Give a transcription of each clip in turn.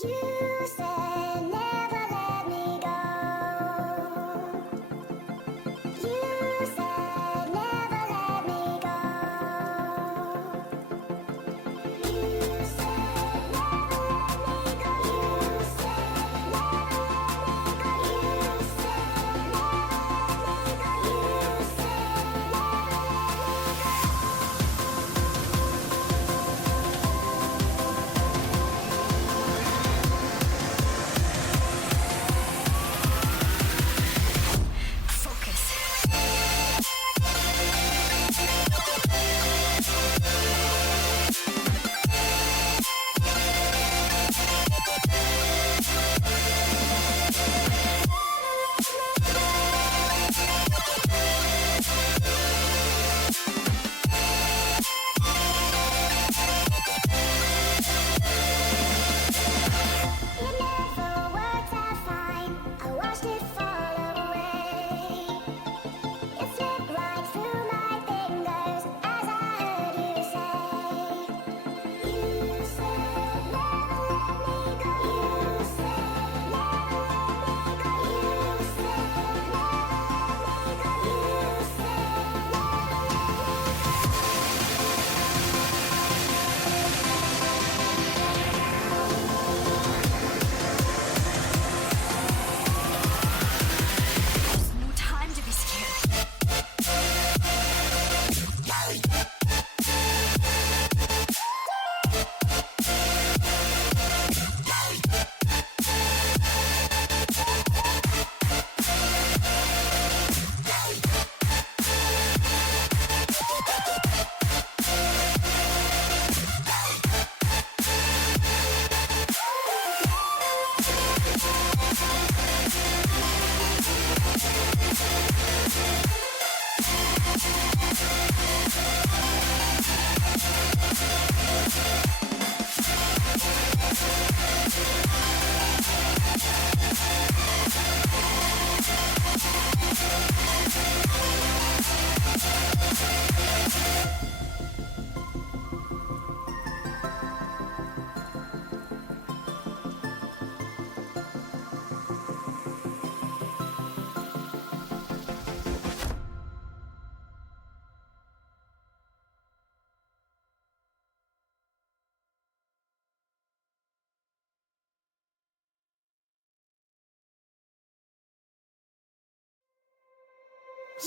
You said never let me go. You said never let me go. You said never let me go. You said never let me go. You said never let me go. You said it never worked out fine. I watched it fall away. It slipped right through my fingers as I heard you say. You said never let me go. You said never let me go. You said never let me go. You said No time to be scared.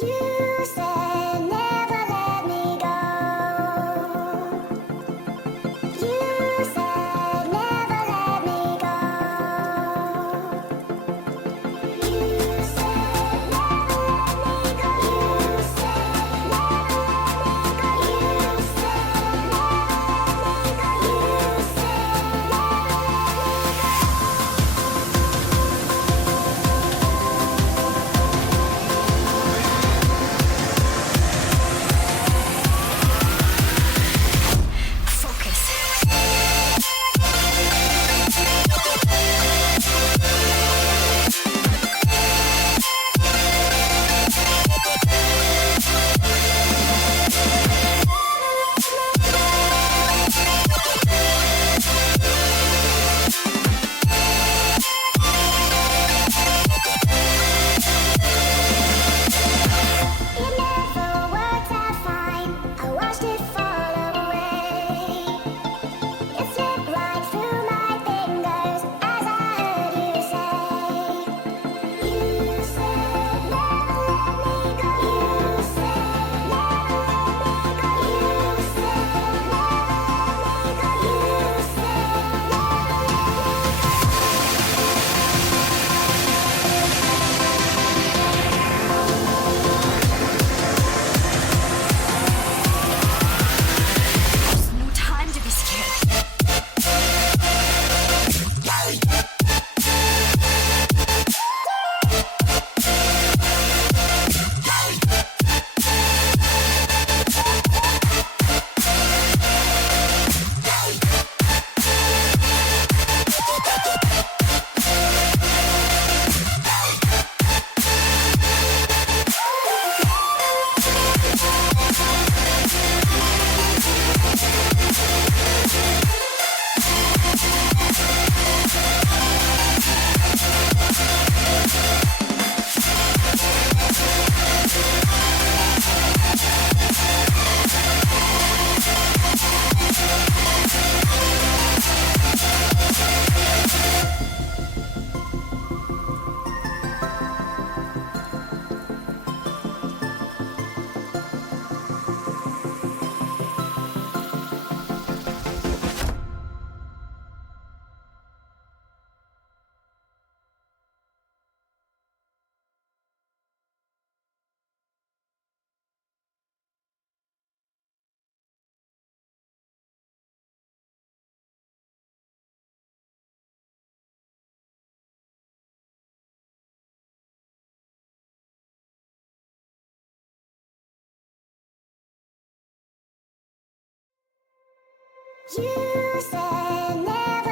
you said never let me go. You said never let me go. You said never let me go. You said never let me go. You said never let me go. You said never let me go. You said never